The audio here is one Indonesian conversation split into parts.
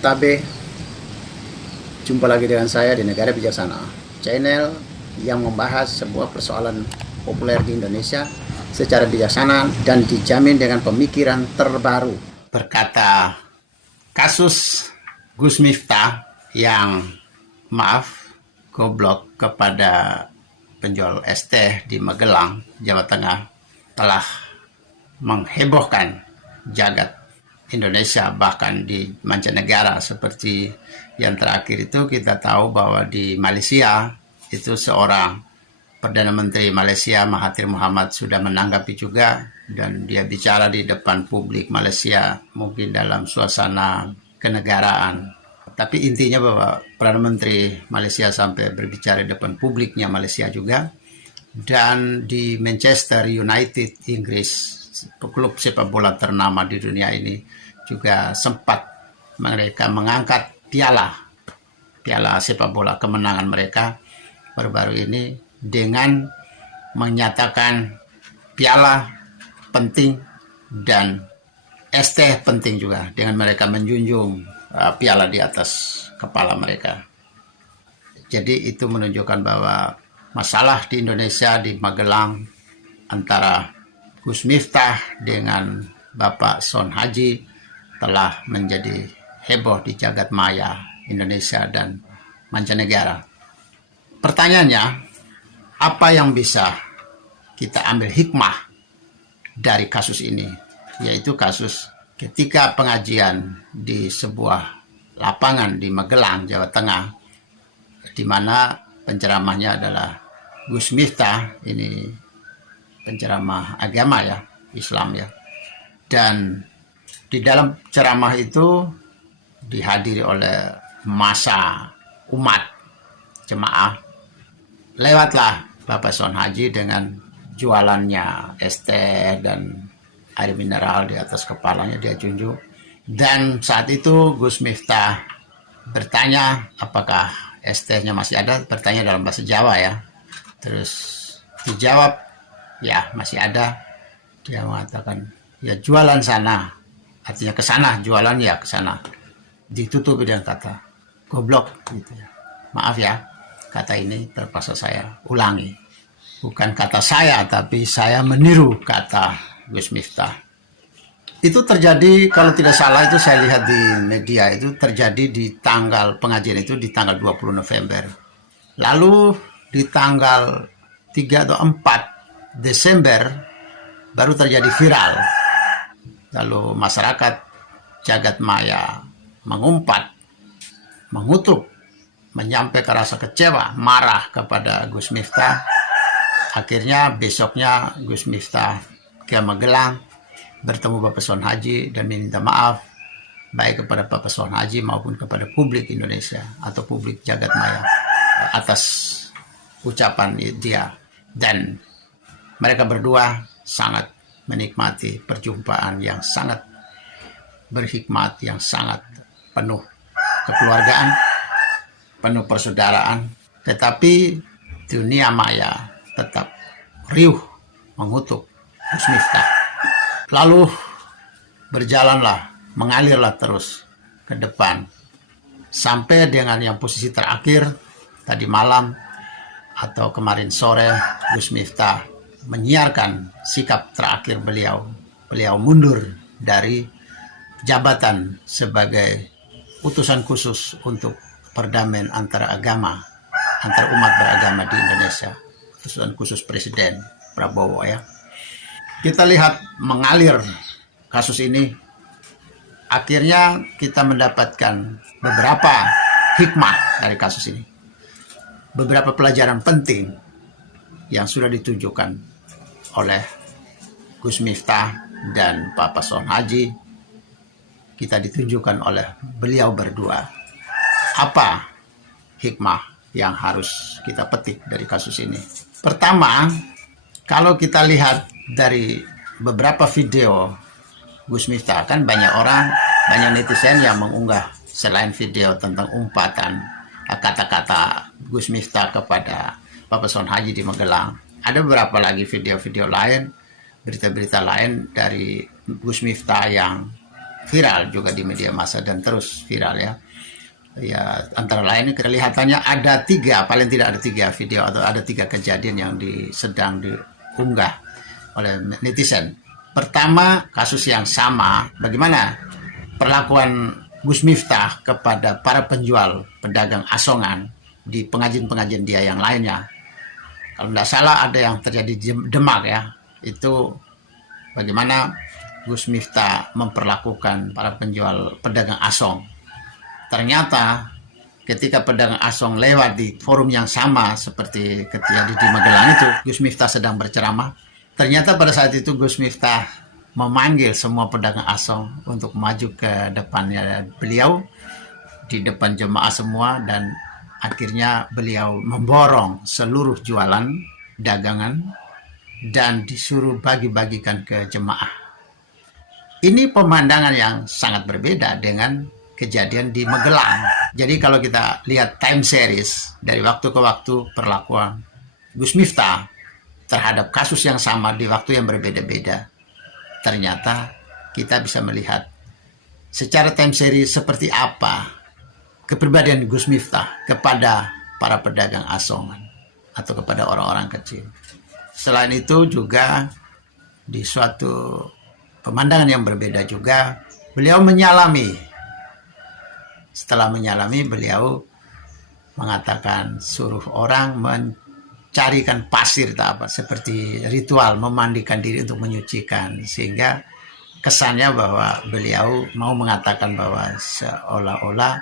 Tabe, jumpa lagi dengan saya di Negara Bijaksana, channel yang membahas sebuah persoalan populer di Indonesia secara bijaksana dan dijamin dengan pemikiran terbaru. Berkata kasus Gus Miftah yang goblok kepada penjual es teh di Magelang, Jawa Tengah telah menghebohkan jagat Indonesia, bahkan di mancanegara. Seperti yang terakhir itu kita tahu bahwa di Malaysia itu seorang Perdana Menteri Malaysia Mahathir Mohamad sudah menanggapi juga, dan dia bicara di depan publik Malaysia mungkin dalam suasana kenegaraan. Tapi intinya bahwa Perdana Menteri Malaysia sampai berbicara di depan publiknya Malaysia juga. Dan di Manchester United, Inggris, klub sepak bola ternama di dunia ini, juga sempat mereka mengangkat piala sepak bola kemenangan mereka baru-baru ini dengan menyatakan piala penting dan es teh penting juga, dengan mereka menjunjung piala di atas kepala mereka. Jadi itu menunjukkan bahwa masalah di Indonesia, di Magelang, antara Gus Miftah dengan Bapak Son Haji telah menjadi heboh di jagat maya Indonesia dan mancanegara. Pertanyaannya, apa yang bisa kita ambil hikmah dari kasus ini? Yaitu kasus ketika pengajian di sebuah lapangan di Magelang, Jawa Tengah, di mana penceramahnya adalah Gus Miftah, ini penceramah agama ya, Islam ya. Dan di dalam ceramah itu dihadiri oleh massa umat jemaah. Lewatlah Bapak Son Haji dengan jualannya es teh dan air mineral di atas kepalanya, dia junjung. Dan saat itu Gus Miftah bertanya apakah es tehnya masih ada, bertanya dalam bahasa Jawa ya. Terus dijawab, ya masih ada. Dia mengatakan, ya jualan sana. Artinya ke sana, jualan ya ke sana. Ditutup dengan kata goblok gitu ya. Maaf ya, kata ini terpaksa saya ulangi. Bukan kata saya, tapi saya meniru kata Gus Miftah. Itu terjadi, kalau tidak salah itu saya lihat di media, itu terjadi di tanggal pengajian itu di tanggal 20 November. Lalu di tanggal 3 atau 4 Desember baru terjadi viral. Lalu masyarakat jagat maya mengumpat, mengutuk, menyampaikan rasa kecewa, marah kepada Gus Miftah. Akhirnya besoknya Gus Miftah ke Magelang, bertemu Bapak Son Haji dan meminta maaf baik kepada Bapak Son Haji maupun kepada publik Indonesia atau publik jagat maya atas ucapan dia. Dan mereka berdua sangat menikmati perjumpaan yang sangat berhikmat, yang sangat penuh kekeluargaan, penuh persaudaraan. Tetapi dunia maya tetap riuh mengutuk Gus Miftah. Lalu berjalanlah, mengalirlah terus ke depan sampai dengan yang posisi terakhir tadi malam atau kemarin sore, Gus Miftah menyiarkan sikap terakhir beliau. Beliau mundur dari jabatan sebagai utusan khusus untuk perdamaian antara agama, antara umat beragama di Indonesia. Utusan khusus Presiden Prabowo ya. Kita lihat mengalir kasus ini. Akhirnya kita mendapatkan beberapa hikmah dari kasus ini. Beberapa pelajaran penting yang sudah ditunjukkan oleh Gus Miftah dan Bapak Son Haji, kita ditunjukkan oleh beliau berdua. Apa hikmah yang harus kita petik dari kasus ini? Pertama, kalau kita lihat dari beberapa video Gus Miftah, kan banyak netizen yang mengunggah selain video tentang umpatan kata-kata Gus Miftah kepada Bapak Son Haji di Magelang. Ada beberapa lagi video-video lain, berita-berita lain dari Gus Miftah yang viral juga di media massa dan terus viral ya. Ya, antara lain kelihatannya ada paling tidak ada 3 video atau ada 3 kejadian yang sedang diunggah oleh netizen. Pertama, kasus yang sama, bagaimana perlakuan Gus Miftah kepada para penjual pedagang asongan di pengajian-pengajian dia yang lainnya. Kalau tidak salah ada yang terjadi di Demak ya, itu bagaimana Gus Miftah memperlakukan para penjual pedagang asong. Ternyata ketika pedagang asong lewat di forum yang sama seperti ketika di Magelang itu, Gus Miftah sedang berceramah. Ternyata pada saat itu Gus Miftah memanggil semua pedagang asong untuk maju ke depannya beliau, di depan jemaah semua, dan akhirnya beliau memborong seluruh jualan dagangan dan disuruh bagi-bagikan ke jemaah. Ini pemandangan yang sangat berbeda dengan kejadian di Magelang. Jadi kalau kita lihat time series dari waktu ke waktu perlakuan Gus Miftah terhadap kasus yang sama di waktu yang berbeda-beda, ternyata kita bisa melihat secara time series seperti apa kepribadian Gus Miftah kepada para pedagang asongan atau kepada orang-orang kecil. Selain itu juga di suatu pemandangan yang berbeda juga, beliau menyalami. Setelah menyalami, beliau mengatakan suruh orang mencarikan pasir seperti ritual memandikan diri untuk menyucikan, sehingga kesannya bahwa beliau mau mengatakan bahwa seolah-olah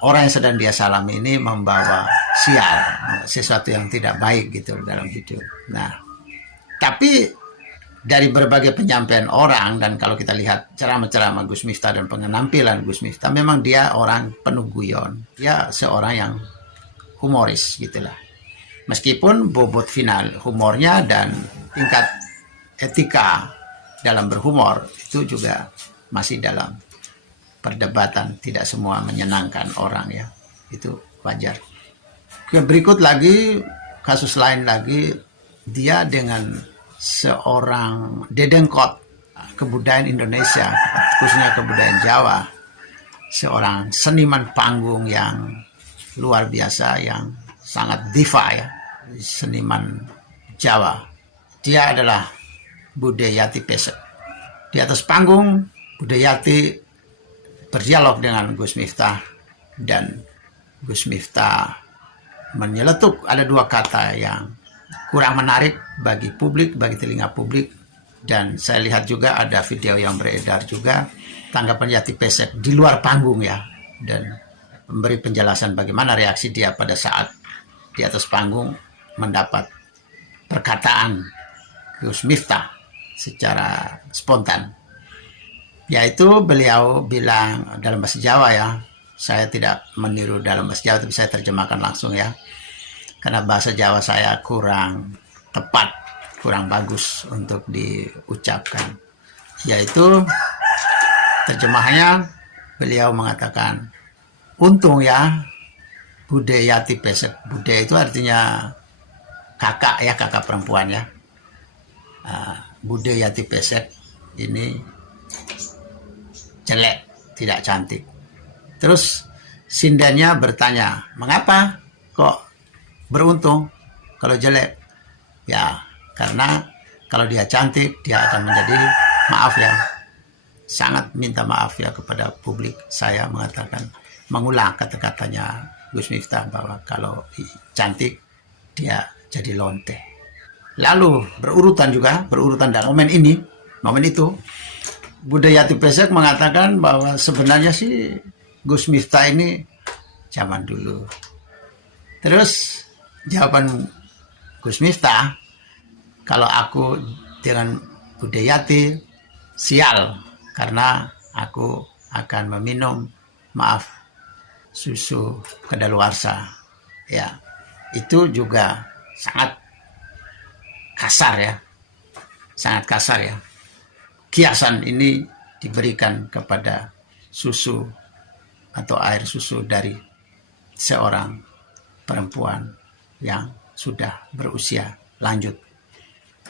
orang yang sedang dia salami ini membawa sial, sesuatu yang tidak baik gitu dalam hidup. Nah, tapi dari berbagai penyampaian orang, dan kalau kita lihat ceramah-ceramah Gus Miftah dan penampilan Gus Miftah, memang dia orang penuh guyon. Dia seorang yang humoris gitulah. Meskipun bobot final humornya dan tingkat etika dalam berhumor itu juga masih dalam perdebatan, tidak semua menyenangkan orang ya. Itu wajar. Berikut lagi, kasus lain lagi, dia dengan seorang dedengkot kebudayaan Indonesia, khususnya kebudayaan Jawa, seorang seniman panggung yang luar biasa, yang sangat diva ya, seniman Jawa. Dia adalah Bude Yati Pesek. Di atas panggung, Bude Yati berdialog dengan Gus Miftah, dan Gus Miftah menyeletuk ada 2 kata yang kurang menarik bagi publik, bagi telinga publik. Dan saya lihat juga ada video yang beredar juga tanggapan Yati Pesek di luar panggung ya, dan memberi penjelasan bagaimana reaksi dia pada saat di atas panggung mendapat perkataan Gus Miftah secara spontan. Yaitu beliau bilang dalam bahasa Jawa ya, saya tidak meniru dalam bahasa Jawa tapi saya terjemahkan langsung ya, karena bahasa Jawa saya kurang tepat, kurang bagus untuk diucapkan. Yaitu terjemahannya, beliau mengatakan, untung ya Bude Yati Pesek. Bude itu artinya kakak ya, kakak perempuan ya. Bude Yati Pesek ini jelek, tidak cantik. Terus sindennya bertanya, mengapa kok beruntung kalau jelek? Ya, karena kalau dia cantik, dia akan menjadi, maaf ya, sangat minta maaf ya kepada publik, saya mengatakan, mengulang kata-katanya Gus Miftah bahwa kalau cantik, dia jadi lonte. Lalu berurutan dalam momen itu, Bude Yati Pesek mengatakan bahwa sebenarnya sih Gus Miftah ini zaman dulu. Terus jawaban Gus Miftah, kalau aku dengan Bude Yati, sial, karena aku akan meminum, maaf, susu kadaluarsa. Ya, itu juga sangat kasar ya, sangat kasar ya. Kiasan ini diberikan kepada susu atau air susu dari seorang perempuan yang sudah berusia lanjut.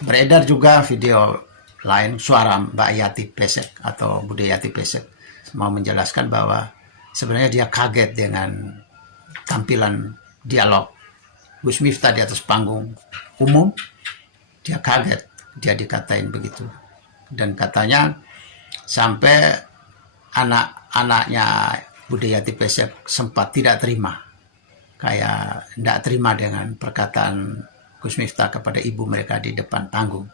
Beredar juga video lain, suara Mbak Yati Pesek atau Bude Yati Pesek mau menjelaskan bahwa sebenarnya dia kaget dengan tampilan dialog Gus Miftah di atas panggung umum. Dia kaget, dia dikatain begitu. Dan katanya sampai anak-anaknya Budayati Pesek sempat tidak terima. Kayak tidak terima dengan perkataan Gus Miftah kepada ibu mereka di depan panggung,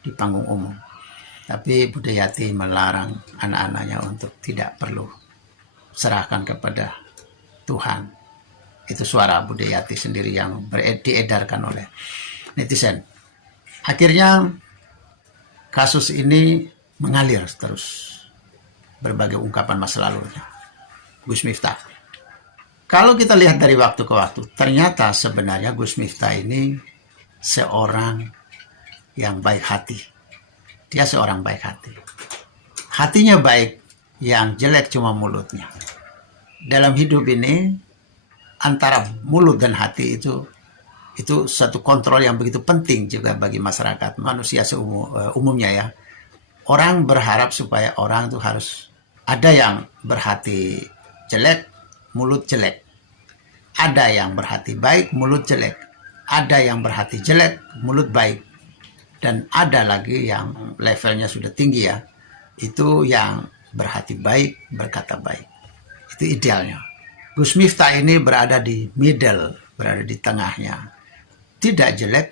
di panggung umum. Tapi Budayati melarang anak-anaknya untuk tidak perlu serahkan kepada Tuhan. Itu suara Budayati sendiri yang diedarkan oleh netizen. Akhirnya kasus ini mengalir terus, berbagai ungkapan masa lalunya Gus Miftah. Kalau kita lihat dari waktu ke waktu, ternyata sebenarnya Gus Miftah ini seorang yang baik hati. Dia seorang baik hati. Hatinya baik, yang jelek cuma mulutnya. Dalam hidup ini, antara mulut dan hati itu satu kontrol yang begitu penting juga bagi masyarakat, manusia umumnya ya. Orang berharap supaya orang itu harus ada yang berhati jelek, mulut jelek. Ada yang berhati baik, mulut jelek. Ada yang berhati jelek, mulut baik. Dan ada lagi yang levelnya sudah tinggi ya. Itu yang berhati baik, berkata baik. Itu idealnya. Gus Miftah ini berada di middle, berada di tengahnya. Tidak jelek,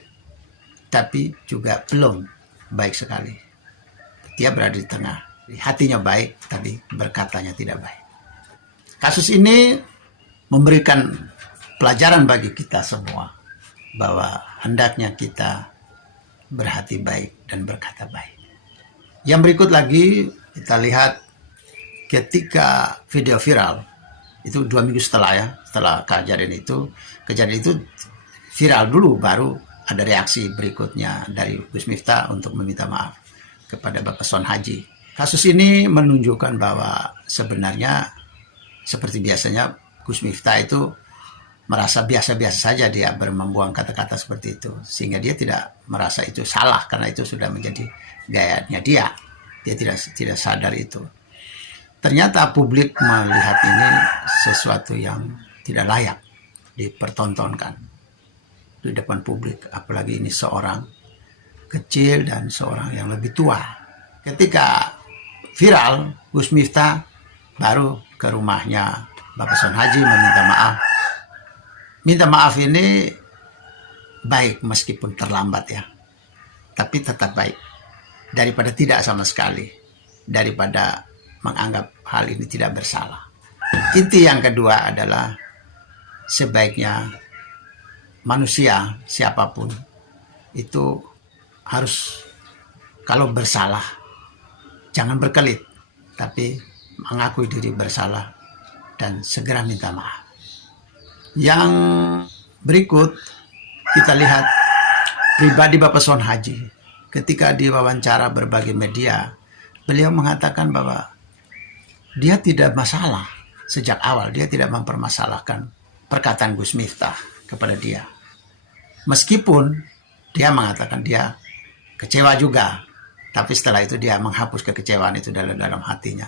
tapi juga belum baik sekali. Dia berada di tengah. Hatinya baik, tapi berkatanya tidak baik. Kasus ini memberikan pelajaran bagi kita semua bahwa hendaknya kita berhati baik dan berkata baik. Yang berikut lagi kita lihat ketika video viral itu 2 minggu setelah kejadian itu viral dulu, baru ada reaksi berikutnya dari Gus Miftah untuk meminta maaf kepada Bapak Son Haji. Kasus ini menunjukkan bahwa sebenarnya seperti biasanya Gus Miftah itu merasa biasa-biasa saja dia membuang kata-kata seperti itu, sehingga dia tidak merasa itu salah karena itu sudah menjadi gayanya dia. Dia tidak sadar itu. Ternyata publik melihat ini sesuatu yang tidak layak dipertontonkan di depan publik, apalagi ini seorang kecil dan seorang yang lebih tua. Ketika viral, Gus Miftah baru ke rumahnya Bapak Son Haji meminta maaf. Minta maaf ini baik meskipun terlambat ya, tapi tetap baik daripada tidak sama sekali, daripada menganggap hal ini tidak bersalah. Inti yang kedua adalah sebaiknya manusia siapapun itu harus kalau bersalah jangan berkelit, tapi mengakui diri bersalah dan segera minta maaf. Yang berikut kita lihat pribadi Bapak Son Haji. Ketika diwawancara berbagai media, beliau mengatakan bahwa dia tidak masalah sejak awal, dia tidak mempermasalahkan perkataan Gus Miftah kepada dia. Meskipun dia mengatakan dia kecewa juga, tapi setelah itu dia menghapus kekecewaan itu dalam hatinya.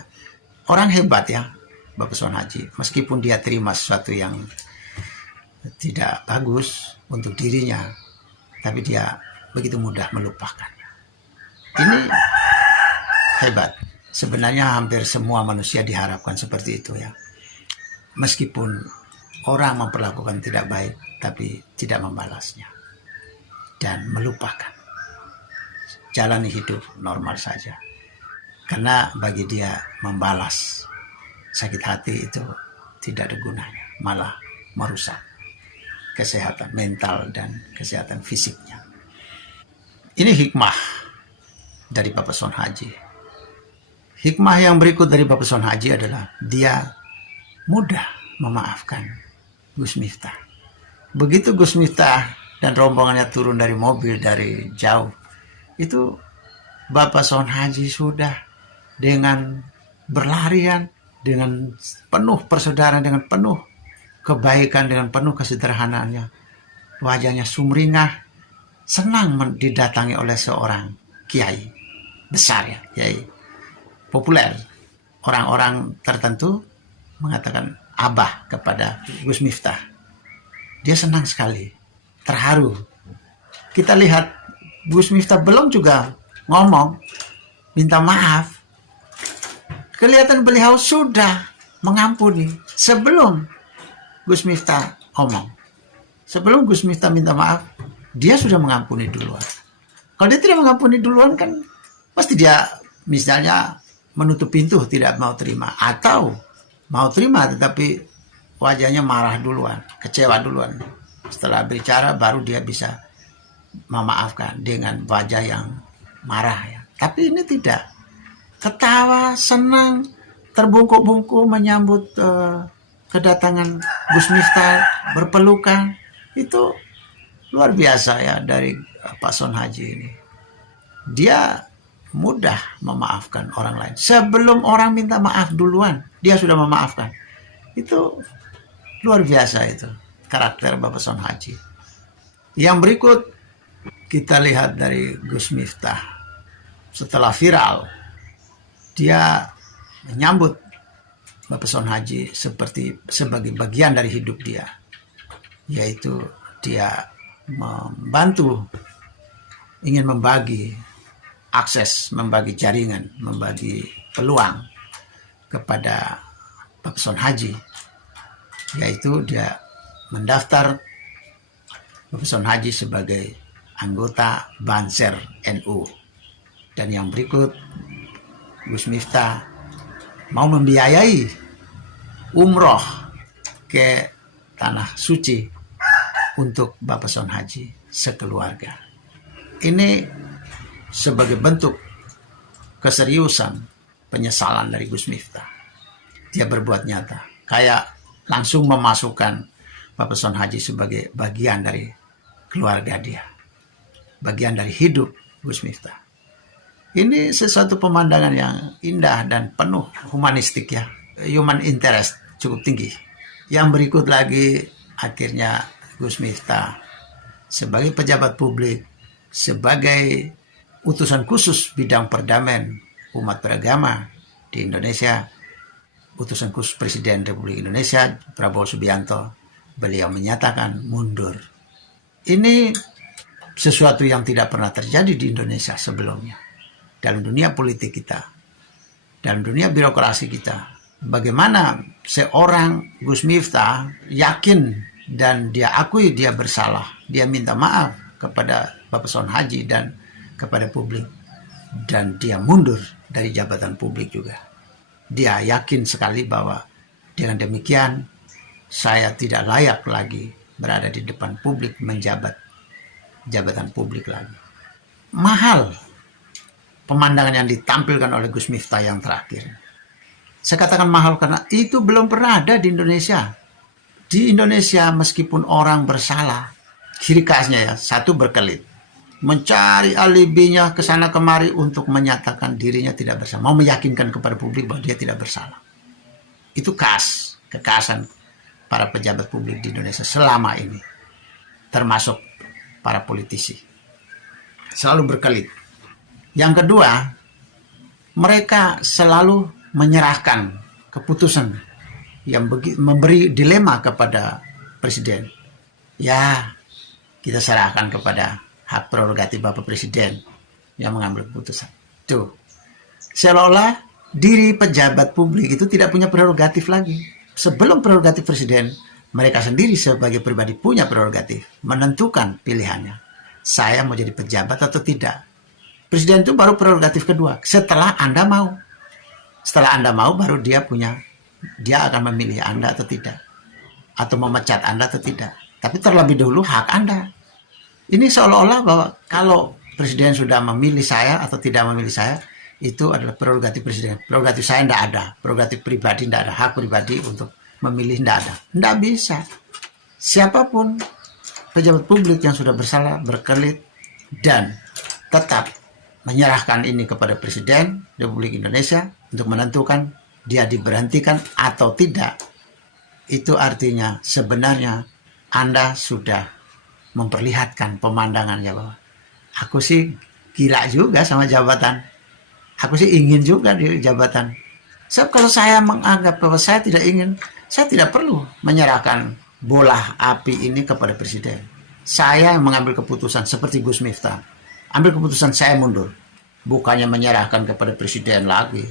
Orang hebat ya Bapak Son Haji, meskipun dia terima sesuatu yang tidak bagus untuk dirinya, tapi dia begitu mudah melupakan. Ini hebat. Sebenarnya hampir semua manusia diharapkan seperti itu ya. Meskipun orang memperlakukan tidak baik, tapi tidak membalasnya dan melupakan. Jalani hidup normal saja. Karena bagi dia membalas sakit hati itu tidak ada gunanya, malah merusak kesehatan mental dan kesehatan fisiknya. Ini hikmah dari Bapak Son Haji. Hikmah yang berikut dari Bapak Son Haji adalah dia mudah memaafkan Gus Miftah. Begitu Gus Miftah dan rombongannya turun dari mobil dari jauh, itu Bapak Son Haji sudah dengan berlarian, dengan penuh persaudaraan, dengan penuh kebaikan, dengan penuh kesederhanaannya. Wajahnya sumringah, senang didatangi oleh seorang kiai besar ya, kiai populer. orang-orang tertentu mengatakan Abah kepada Gus Miftah. Dia senang sekali, terharu. Kita lihat Gus Miftah belum juga ngomong, minta maaf. Kelihatan beliau sudah mengampuni sebelum Gus Miftah ngomong. Sebelum Gus Miftah minta maaf, dia sudah mengampuni duluan. Kalau dia tidak mengampuni duluan kan pasti dia misalnya menutup pintu, tidak mau terima, atau mau terima tetapi wajahnya marah duluan, kecewa duluan. Setelah bicara baru dia bisa memaafkan dengan wajah yang marah ya. Tapi ini tidak, ketawa, senang, terbungkuk-bungkuk menyambut kedatangan Gus Miftah, berpelukan. Itu luar biasa ya dari Pak Son Haji ini. Dia mudah memaafkan orang lain. Sebelum orang minta maaf duluan, dia sudah memaafkan. Itu luar biasa itu karakter Bapak Son Haji. Yang berikut kita lihat dari Gus Miftah. Setelah viral, dia menyambut Bapak Son Haji sebagai bagian dari hidup dia, yaitu dia membantu, ingin membagi akses, membagi jaringan, membagi peluang kepada Bapak Son Haji, yaitu dia mendaftar Bapak Son Haji sebagai anggota Banser NU. Dan yang berikut, Gus Miftah mau membiayai umroh ke Tanah Suci untuk Bapak Son Haji sekeluarga. Ini sebagai bentuk keseriusan penyesalan dari Gus Miftah. Dia berbuat nyata, kayak langsung memasukkan Bapak Son Haji sebagai bagian dari keluarga dia, bagian dari hidup Gus Miftah. Ini sesuatu pemandangan yang indah dan penuh humanistik ya, human interest cukup tinggi. Yang berikut lagi, akhirnya Gus Miftah sebagai pejabat publik, sebagai utusan khusus bidang perdamaian umat beragama di Indonesia, utusan khusus Presiden Republik Indonesia Prabowo Subianto, beliau menyatakan mundur. Ini sesuatu yang tidak pernah terjadi di Indonesia sebelumnya. Dalam dunia politik kita, dalam dunia birokrasi kita, bagaimana seorang Gus Miftah yakin dan dia akui dia bersalah, dia minta maaf kepada Bapak Son Haji dan kepada publik, dan dia mundur dari jabatan publik juga. Dia yakin sekali bahwa dengan demikian saya tidak layak lagi berada di depan publik, menjabat jabatan publik lagi. Mahal pemandangan yang ditampilkan oleh Gus Miftah yang terakhir. Saya katakan mahal karena itu belum pernah ada di Indonesia. Di Indonesia meskipun orang bersalah, ciri khasnya ya, satu berkelit, mencari alibinya ke sana kemari untuk menyatakan dirinya tidak bersalah, mau meyakinkan kepada publik bahwa dia tidak bersalah. Itu khas, kekhasan para pejabat publik di Indonesia selama ini, termasuk para politisi. Selalu berkelit. Yang kedua, mereka selalu menyerahkan keputusan yang memberi dilema kepada presiden. Ya, kita serahkan kepada hak prerogatif Bapak Presiden yang mengambil keputusan. Tuh, seolah-olah diri pejabat publik itu tidak punya prerogatif lagi. Sebelum prerogatif presiden, mereka sendiri sebagai pribadi punya prerogatif menentukan pilihannya. Saya mau jadi pejabat atau tidak. Presiden itu baru prerogatif kedua, setelah Anda mau. Setelah Anda mau, baru dia akan memilih Anda atau tidak. Atau memecat Anda atau tidak. Tapi terlebih dahulu hak Anda. Ini seolah-olah bahwa kalau Presiden sudah memilih saya atau tidak memilih saya, itu adalah prerogatif Presiden. Prerogatif saya tidak ada. Prerogatif pribadi tidak ada. Hak pribadi untuk memilih tidak ada. Tidak bisa. Siapapun pejabat publik yang sudah bersalah, berkelit, dan tetap menyerahkan ini kepada Presiden Republik Indonesia untuk menentukan dia diberhentikan atau tidak, itu artinya sebenarnya Anda sudah memperlihatkan pemandangannya bahwa aku sih gila juga sama jabatan, aku sih ingin juga di jabatan, Sebab kalau saya menganggap bahwa saya tidak perlu menyerahkan bola api ini kepada presiden. Saya yang mengambil keputusan seperti Gus Miftah. Ambil keputusan, saya mundur. Bukannya menyerahkan kepada presiden lagi.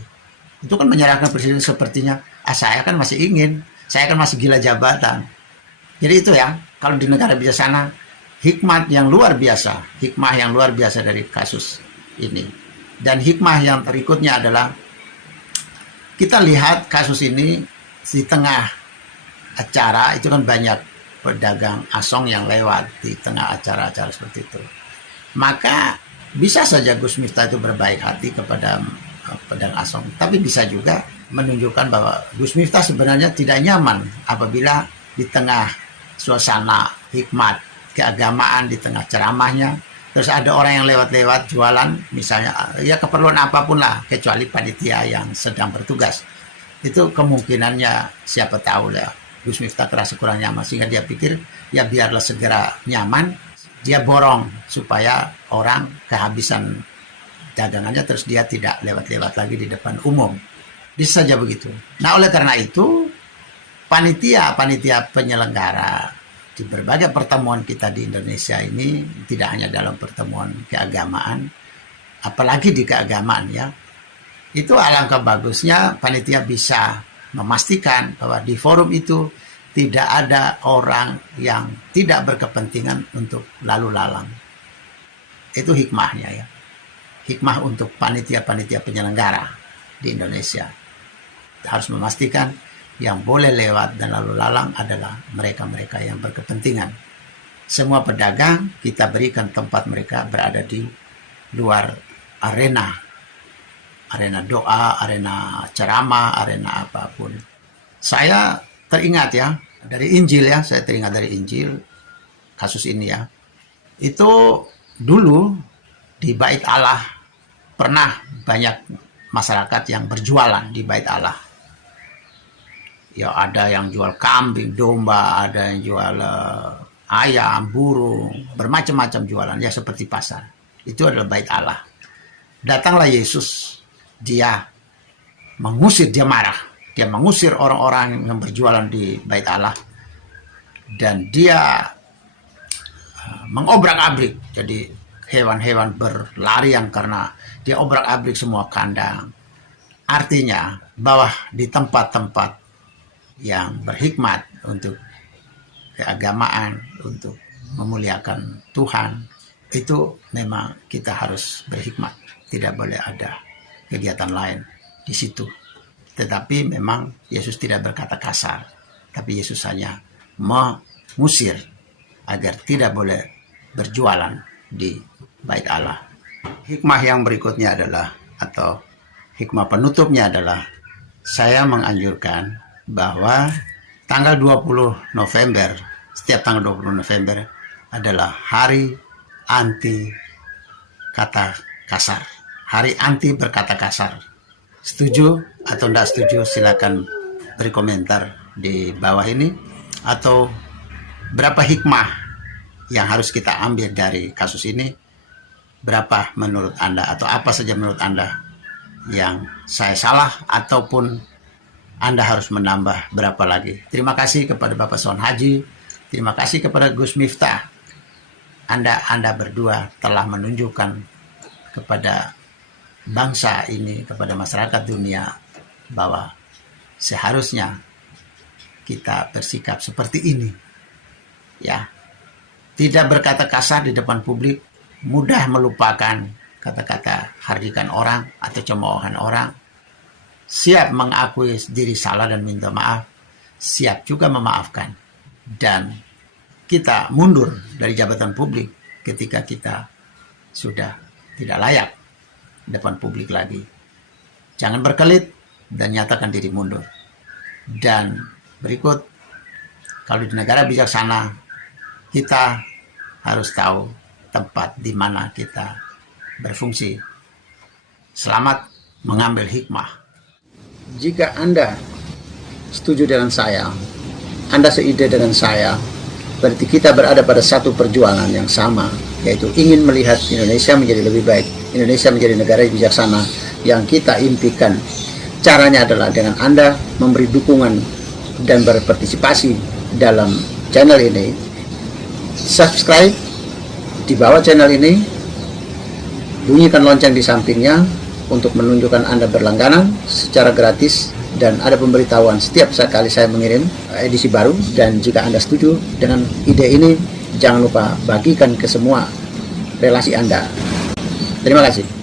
Itu kan menyerahkan presiden sepertinya, saya kan masih ingin, saya kan masih gila jabatan. Jadi itu ya, kalau di negara bijaksana, hikmah yang luar biasa dari kasus ini. Dan hikmah yang berikutnya adalah, kita lihat kasus ini di tengah acara, itu kan banyak pedagang asong yang lewat di tengah acara-acara seperti itu. Maka bisa saja Gus Miftah itu berbaik hati kepada pedagang asong, tapi bisa juga menunjukkan bahwa Gus Miftah sebenarnya tidak nyaman apabila di tengah suasana hikmat keagamaan, di tengah ceramahnya, terus ada orang yang lewat-lewat jualan, misalnya ya keperluan apapun lah, kecuali panitia yang sedang bertugas. Itu kemungkinannya siapa tahu lah, Gus Miftah terasa kurang nyaman, sehingga dia pikir ya biarlah segera nyaman, dia borong supaya orang kehabisan dagangannya, terus dia tidak lewat-lewat lagi di depan umum. Bisa saja begitu. Nah, oleh karena itu panitia penyelenggara di berbagai pertemuan kita di Indonesia ini, tidak hanya dalam pertemuan keagamaan, apalagi di keagamaan ya, itu alangkah bagusnya panitia bisa memastikan bahwa di forum itu tidak ada orang yang tidak berkepentingan untuk lalu lalang. Itu hikmahnya ya. Hikmah untuk panitia-panitia penyelenggara di Indonesia. Harus memastikan yang boleh lewat dan lalu lalang adalah mereka-mereka yang berkepentingan. Semua pedagang kita berikan tempat mereka berada di luar arena doa, arena ceramah, arena apapun. Saya teringat ya dari Injil ya, kasus ini ya. Itu dulu di Bait Allah pernah banyak masyarakat yang berjualan di Bait Allah. Ya ada yang jual kambing, domba, ada yang jual ayam, burung, bermacam-macam jualan ya seperti pasar. Itu adalah Bait Allah. Datanglah Yesus, dia mengusir, dia marah. Dia mengusir orang-orang yang berjualan di Bait Allah. Dan dia mengobrak-abrik. Jadi hewan-hewan berlarian karena dia obrak-abrik semua kandang. Artinya bahwa di tempat-tempat yang berhikmat untuk keagamaan, untuk memuliakan Tuhan, itu memang kita harus berhikmat. Tidak boleh ada kegiatan lain di situ. Tetapi memang Yesus tidak berkata kasar, tapi Yesus hanya mengusir agar tidak boleh berjualan di Bait Allah. Hikmah yang berikutnya adalah, atau hikmah penutupnya adalah, saya menganjurkan bahwa tanggal 20 November, setiap tanggal 20 November adalah hari anti kata kasar. Hari anti berkata kasar. Setuju atau tidak setuju silakan beri komentar di bawah ini. Atau berapa hikmah yang harus kita ambil dari kasus ini, berapa menurut Anda, atau apa saja menurut Anda yang saya salah, ataupun Anda harus menambah berapa lagi. Terima kasih kepada Bapak Son Haji, terima kasih kepada Gus Miftah. Anda berdua telah menunjukkan kepada bangsa ini, kepada masyarakat dunia, bahwa seharusnya kita bersikap seperti ini. Ya, tidak berkata kasar di depan publik, mudah melupakan kata-kata hardikan orang atau cemoohan orang, siap mengakui diri salah dan minta maaf, siap juga memaafkan, dan kita mundur dari jabatan publik ketika kita sudah tidak layak depan publik lagi. Jangan berkelit dan nyatakan diri mundur. Dan berikut, kalau di negara bijaksana, kita harus tahu tempat di mana kita berfungsi. Selamat mengambil hikmah. Jika Anda setuju dengan saya, Anda seide dengan saya, berarti kita berada pada satu perjuangan yang sama, yaitu ingin melihat Indonesia menjadi lebih baik, Indonesia menjadi negara yang bijaksana yang kita impikan. Caranya adalah dengan Anda memberi dukungan dan berpartisipasi dalam channel ini. Subscribe di bawah channel ini, bunyikan lonceng di sampingnya untuk menunjukkan Anda berlangganan secara gratis, dan ada pemberitahuan setiap kali saya mengirim edisi baru. Dan jika Anda setuju dengan ide ini, jangan lupa bagikan ke semua relasi Anda. Terima kasih.